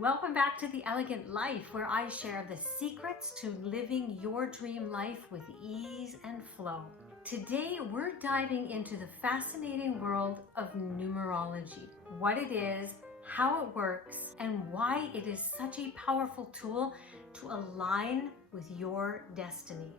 Welcome back to The Elegant Life, where I share the secrets to living your dream life with ease and flow. Today, we're diving into the fascinating world of numerology, what it is, how it works, and why it is such a powerful tool to align with your destiny.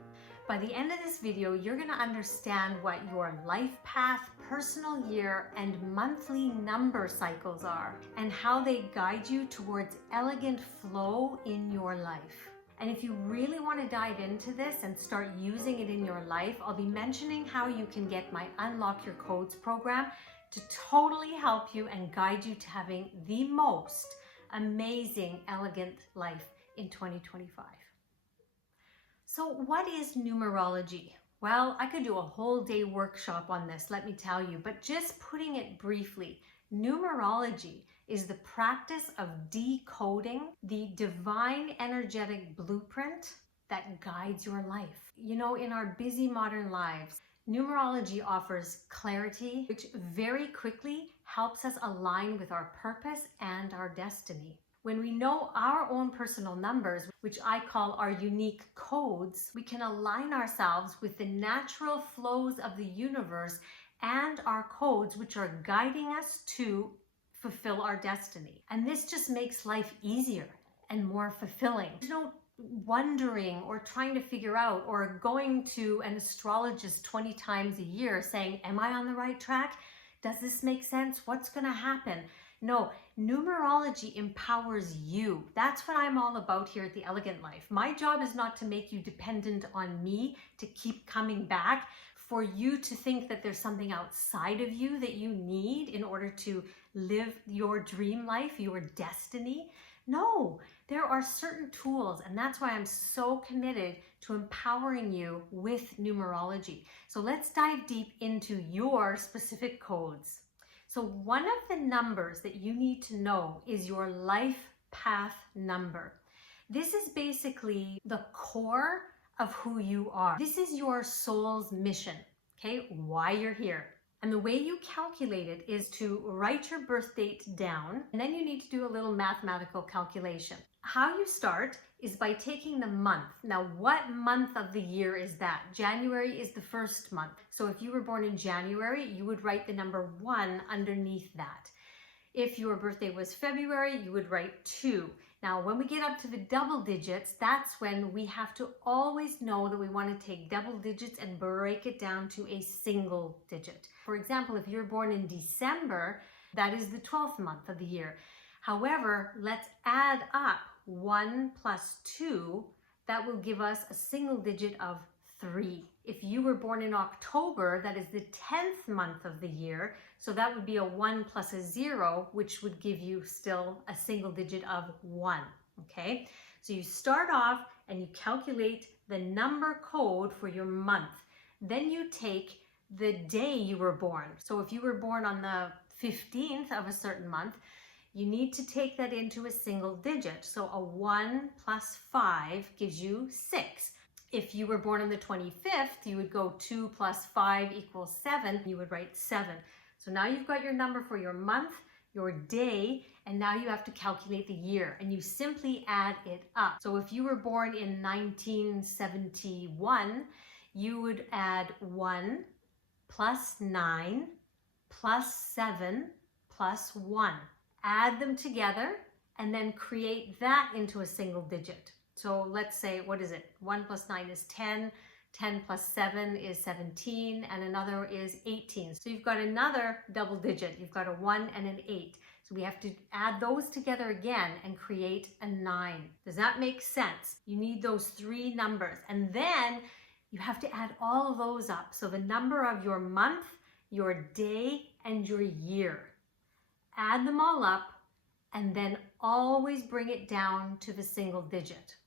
By the end of this video, you're going to understand what your life path, personal year, and monthly number cycles are, and how they guide you towards elegant flow in your life. And if you really want to dive into this and start using it in your life, I'll be mentioning how you can get my Unlock Your Codes program to totally help you and guide you to having the most amazing, elegant life in 2025. So what is numerology? Well, I could do a whole day workshop on this, let me tell you, but just putting it briefly, numerology is the practice of decoding the divine energetic blueprint that guides your life. You know, in our busy modern lives, numerology offers clarity, which very quickly helps us align with our purpose and our destiny. When we know our own personal numbers, which I call our unique codes, we can align ourselves with the natural flows of the universe and our codes, which are guiding us to fulfill our destiny. And this just makes life easier and more fulfilling. There's no wondering or trying to figure out or going to an astrologist 20 times a year saying, am I on the right track? Does this make sense? What's going to happen? No, numerology empowers you. That's what I'm all about here at The Elegant Life. My job is not to make you dependent on me to keep coming back, for you to think that there's something outside of you that you need in order to live your dream life, your destiny. No, there are certain tools, and that's why I'm so committed to empowering you with numerology. So let's dive deep into your specific codes. So one of the numbers that you need to know is your life path number. This is basically the core of who you are. This is your soul's mission, okay? Why you're here. And the way you calculate it is to write your birth date down, and then you need to do a little mathematical calculation. How you start is by taking the month. Now, what month of the year is that? January is the first month. So if you were born in January, you would write the number 1 underneath that. If your birthday was February, you would write 2. Now, when we get up to the double digits, that's when we have to always know that we want to take double digits and break it down to a single digit. For example, if you're born in December, that is the 12th month of the year. However, let's add up 1 plus 2. That will give us a single digit of 3. If you were born in October, that is the 10th month of the year. So that would be a 1 plus a 0, which would give you still a single digit of 1. Okay, so you start off and you calculate the number code for your month. Then you take the day you were born. So if you were born on the 15th of a certain month, you need to take that into a single digit. So a 1 plus 5 gives you 6. If you were born on the 25th, you would go 2 plus 5 equals 7. You would write 7. So now you've got your number for your month, your day, and now you have to calculate the year, and you simply add it up. So if you were born in 1971, you would add 1 plus 9 plus 7 plus 1. Add them together and then create that into a single digit. So let's say, what is it? 1 plus 9 is 10, 10 plus 7 is 17, and another is 18. So you've got another double digit. You've got a 1 and an 8. So we have to add those together again and create a 9. Does that make sense? You need those 3 numbers. And then you have to add all of those up. So the number of your month, your day, and your year. Add them all up and then always bring it down to the single digit.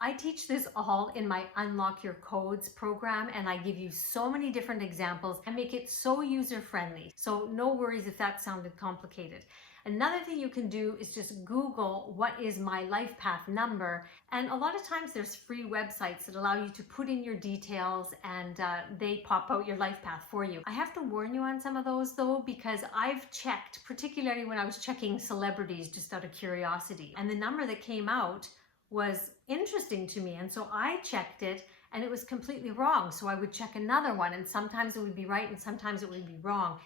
I teach this all in my Unlock Your Codes program, and I give you so many different examples and make it so user-friendly. So no worries if that sounded complicated. Another thing you can do is just Google what is my life path number. And a lot of times there's free websites that allow you to put in your details and they pop out your life path for you. I have to warn you on some of those though, because I've checked, particularly when I was checking celebrities just out of curiosity. And the number that came out was interesting to me. And so I checked it and it was completely wrong. So I would check another one and sometimes it would be right and sometimes it would be wrong.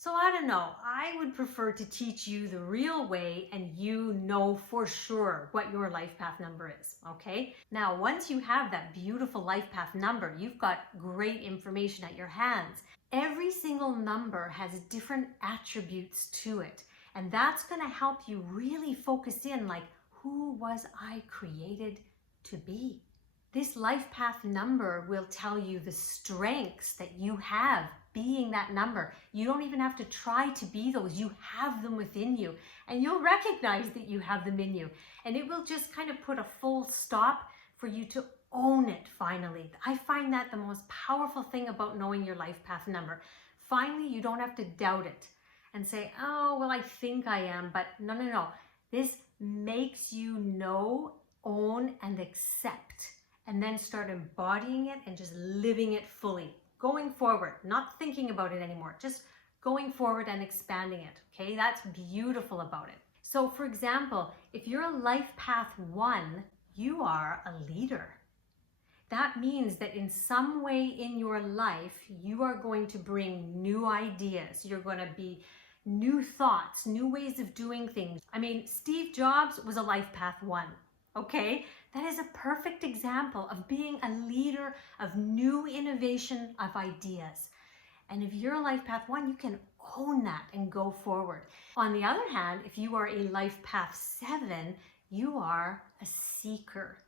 So I don't know, I would prefer to teach you the real way and you know for sure what your life path number is, okay? Now, once you have that beautiful life path number, you've got great information at your hands. Every single number has different attributes to it, and that's gonna help you really focus in, like, who was I created to be? This life path number will tell you the strengths that you have being that number. You don't even have to try to be those. You have them within you and you'll recognize that you have them in you. And it will just kind of put a full stop for you to own it finally. I find that the most powerful thing about knowing your life path number. Finally, you don't have to doubt it and say, oh, well, I think I am, but no. This makes you know, own, and accept, and then start embodying it and just living it fully. Going forward, not thinking about it anymore, just going forward and expanding it, okay? That's beautiful about it. So for example, if you're a life path 1, you are a leader. That means that in some way in your life, you are going to bring new ideas. You're going to be new thoughts, new ways of doing things. I mean, Steve Jobs was a life path 1, okay? That is a perfect example of being a leader of new innovation of ideas. And if you're a life path 1, you can own that and go forward. On the other hand, if you are a life path 7, you are a seeker.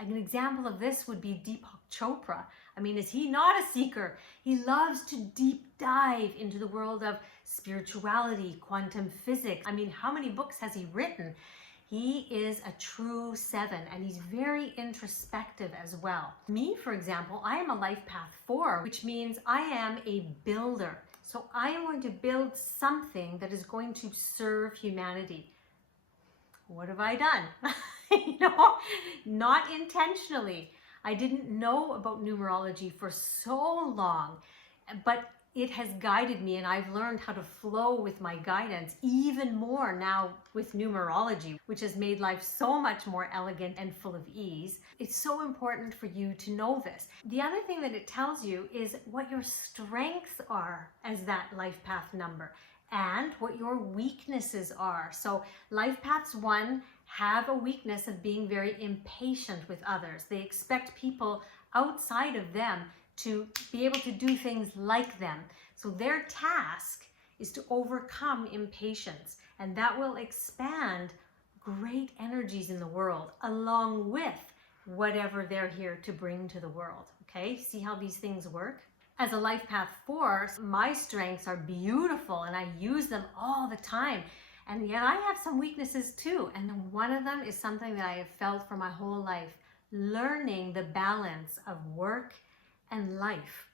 An example of this would be Deepak Chopra. I mean, is he not a seeker? He loves to deep dive into the world of spirituality, quantum physics. I mean, how many books has he written? He is a true 7 and he's very introspective as well. Me, for example, I am a life path 4, which means I am a builder. So I am going to build something that is going to serve humanity. What have I done? Not intentionally. I didn't know about numerology for so long, but it has guided me and I've learned how to flow with my guidance even more now with numerology, which has made life so much more elegant and full of ease. It's so important for you to know this. The other thing that it tells you is what your strengths are as that life path number and what your weaknesses are. So life paths 1 have a weakness of being very impatient with others. They expect people outside of them to be able to do things like them. So their task is to overcome impatience, and that will expand great energies in the world along with whatever they're here to bring to the world. Okay, see how these things work? As a life path 4, my strengths are beautiful and I use them all the time. And yet I have some weaknesses too. And one of them is something that I have felt for my whole life, learning the balance of work and life.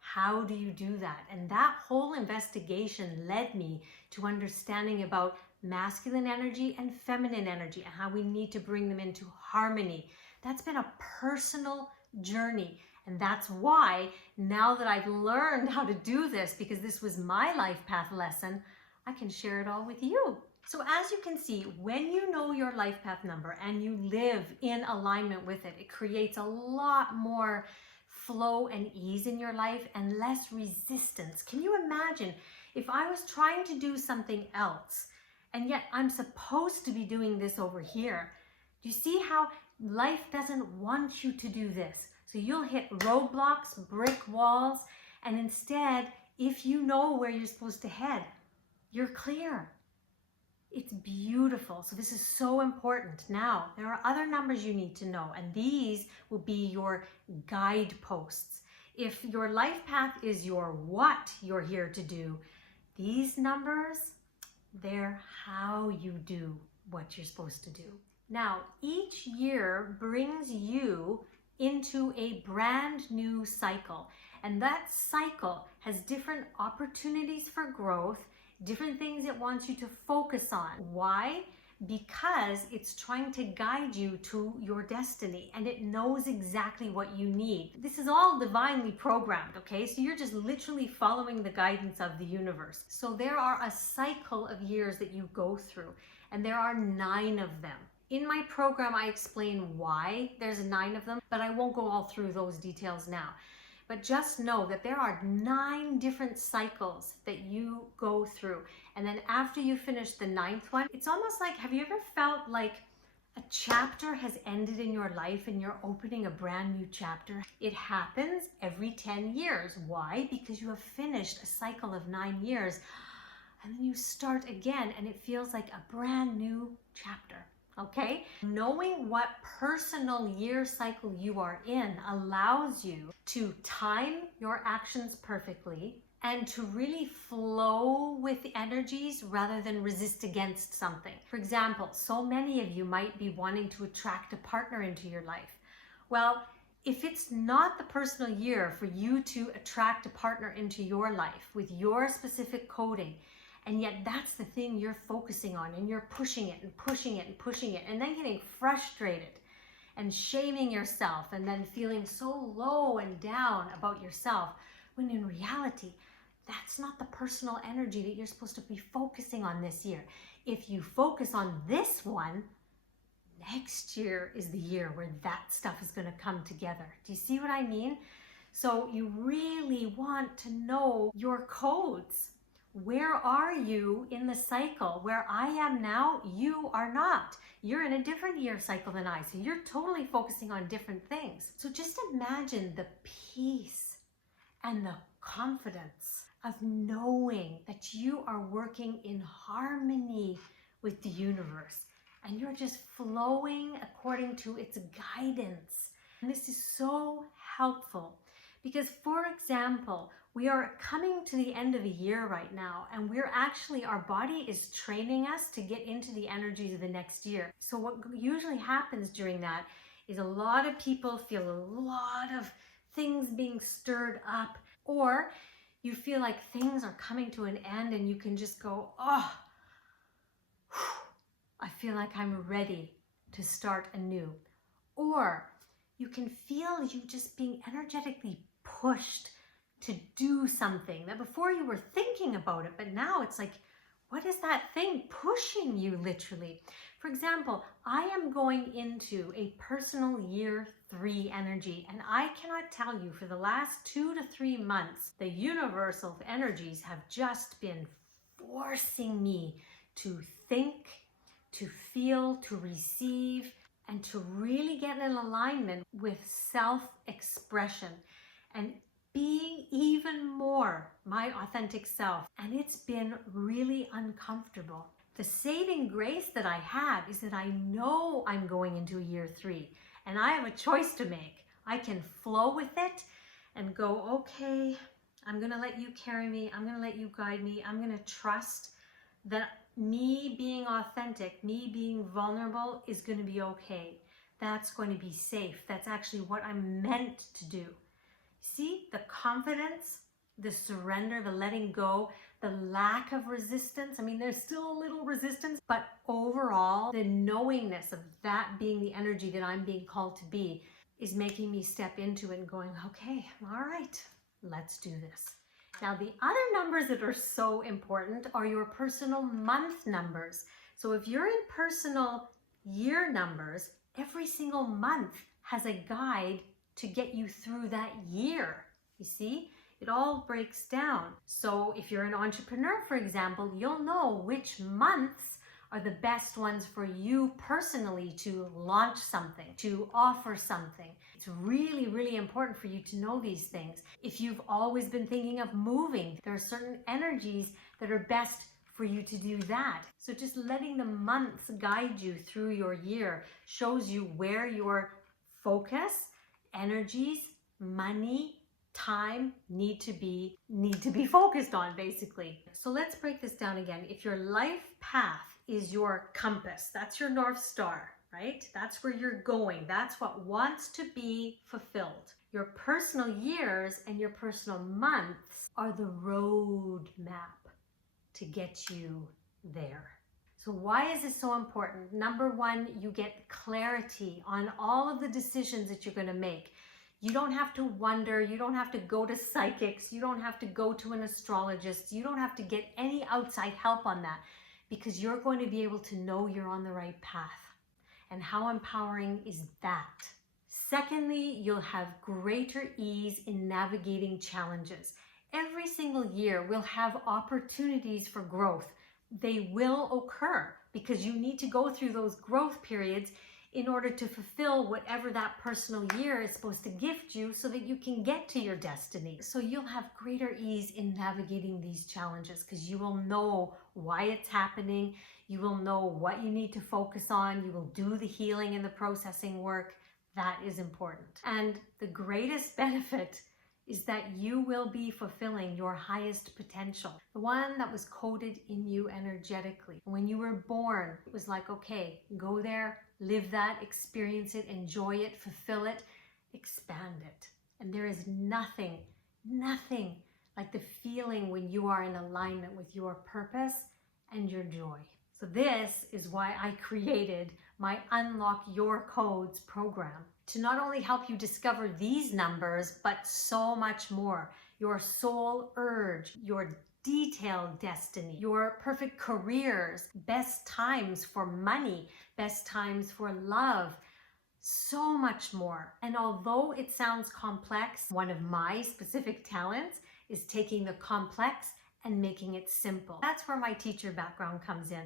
How do you do that? And that whole investigation led me to understanding about masculine energy and feminine energy and how we need to bring them into harmony. That's been a personal journey. And that's why now that I've learned how to do this, because this was my life path lesson, I can share it all with you. So as you can see, when you know your life path number and you live in alignment with it, it creates a lot more flow and ease in your life and less resistance. Can you imagine if I was trying to do something else and yet I'm supposed to be doing this over here? Do you see how life doesn't want you to do this? So you'll hit roadblocks, brick walls, and instead, if you know where you're supposed to head, you're clear. It's beautiful. So this is so important. Now, there are other numbers you need to know, and these will be your guideposts. If your life path is your what you're here to do, these numbers, they're how you do what you're supposed to do. Now, each year brings you into a brand new cycle, and that cycle has different opportunities for growth, different things it wants you to focus on. Why? Because it's trying to guide you to your destiny, and it knows exactly what you need. This is all divinely programmed, okay? So you're just literally following the guidance of the universe. So there are a cycle of years that you go through, and there are 9 of them. In my program, I explain why there's 9 of them, but I won't go all through those details now. But just know that there are 9 different cycles that you go through. And then after you finish the 9th one, it's almost like, have you ever felt like a chapter has ended in your life and you're opening a brand new chapter? It happens every 10 years. Why? Because you have finished a cycle of 9 years. And then you start again and it feels like a brand new chapter. Okay? Knowing what personal year cycle you are in allows you to time your actions perfectly and to really flow with the energies rather than resist against something. For example, so many of you might be wanting to attract a partner into your life. Well, if it's not the personal year for you to attract a partner into your life with your specific coding, and yet that's the thing you're focusing on, and you're pushing it and pushing it and pushing it, and then getting frustrated and shaming yourself, and then feeling so low and down about yourself, when in reality, that's not the personal energy that you're supposed to be focusing on this year. If you focus on this one, next year is the year where that stuff is going to come together. Do you see what I mean? So you really want to know your codes. Where are you in the cycle? Where I am now, you are not. You're in a different year cycle than I, so you're totally focusing on different things. So just imagine the peace and the confidence of knowing that you are working in harmony with the universe and you're just flowing according to its guidance. And this is so helpful because, for example, we are coming to the end of a year right now, and our body is training us to get into the energies of the next year. So what usually happens during that is a lot of people feel a lot of things being stirred up, or you feel like things are coming to an end and you can just go, oh, I feel like I'm ready to start anew. Or you can feel you just being energetically pushed to do something that before you were thinking about it, but now it's like, what is that thing pushing you literally? For example, I am going into a personal year 3 energy, and I cannot tell you, for the last 2 to 3 months, the universal energies have just been forcing me to think, to feel, to receive, and to really get in alignment with self-expression and being even more my authentic self. And it's been really uncomfortable. The saving grace that I have is that I know I'm going into year 3 and I have a choice to make. I can flow with it and go, okay, I'm going to let you carry me. I'm going to let you guide me. I'm going to trust that me being authentic, me being vulnerable is going to be okay. That's going to be safe. That's actually what I'm meant to do. See, the confidence, the surrender, the letting go, the lack of resistance. I mean, there's still a little resistance, but overall, the knowingness of that being the energy that I'm being called to be is making me step into it and going, okay, all right, let's do this. Now, the other numbers that are so important are your personal month numbers. So if you're in personal year numbers, every single month has a guide to get you through that year. You see, it all breaks down. So if you're an entrepreneur, for example, you'll know which months are the best ones for you personally to launch something, to offer something. It's really, really important for you to know these things. If you've always been thinking of moving, there are certain energies that are best for you to do that. So just letting the months guide you through your year shows you where your focus, energies, money, time need to be focused on, basically. So let's break this down again. If your life path is your compass, that's your North Star, right? That's where you're going. That's what wants to be fulfilled. Your personal years and your personal months are the road map. to get you there. So why is this so important? Number one, you get clarity on all of the decisions that you're going to make. You don't have to wonder, you don't have to go to psychics, you don't have to go to an astrologist, you don't have to get any outside help on that, because you're going to be able to know you're on the right path. And how empowering is that? Secondly, you'll have greater ease in navigating challenges. Every single year we'll have opportunities for growth. They will occur because you need to go through those growth periods in order to fulfill whatever that personal year is supposed to gift you so that you can get to your destiny. So you'll have greater ease in navigating these challenges because you will know why it's happening. You will know what you need to focus on. You will do the healing and the processing work. That is important. And the greatest benefit is that you will be fulfilling your highest potential, the one that was coded in you energetically. When you were born, it was like, okay, go there, live that, experience it, enjoy it, fulfill it, expand it. And there is nothing like the feeling when you are in alignment with your purpose and your joy. So this is why I created my Unlock Your Codes program, to not only help you discover these numbers, but so much more. Your soul urge, your detailed destiny, your perfect careers, best times for money, best times for love, so much more. And although it sounds complex, one of my specific talents is taking the complex and making it simple. That's where my teacher background comes in.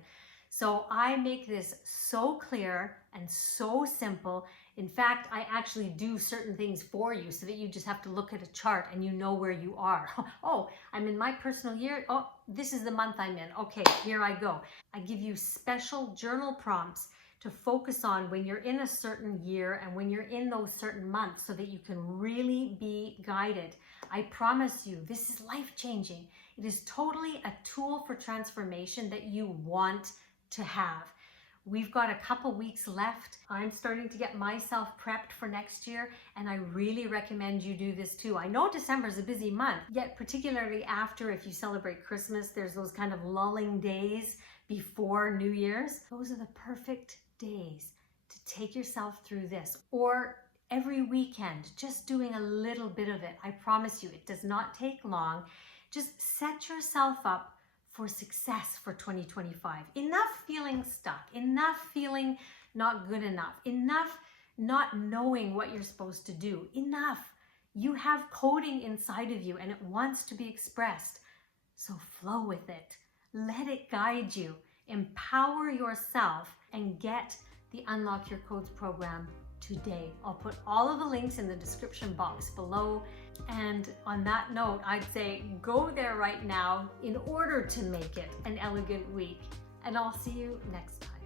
So I make this so clear and so simple. In fact, I actually do certain things for you so that you just have to look at a chart and you know where you are. Oh, I'm in my personal year. Oh, this is the month I'm in. Okay, here I go. I give you special journal prompts to focus on when you're in a certain year and when you're in those certain months so that you can really be guided. I promise you, this is life-changing. It is totally a tool for transformation that you want to have. We've got a couple weeks left. I'm starting to get myself prepped for next year, and I really recommend you do this too. I know December is a busy month, yet particularly after, if you celebrate Christmas, there's those kind of lulling days before New Year's. Those are the perfect days to take yourself through this, or every weekend, just doing a little bit of it. I promise you, it does not take long. Just set yourself up for success for 2025. Enough feeling stuck, enough feeling not good enough, enough not knowing what you're supposed to do, enough. You have coding inside of you and it wants to be expressed. So flow with it. Let it guide you. Empower yourself and get the Unlock Your Codes program today. I'll put all of the links in the description box below. And on that note, I'd say go there right now in order to make it an elegant week. And I'll see you next time.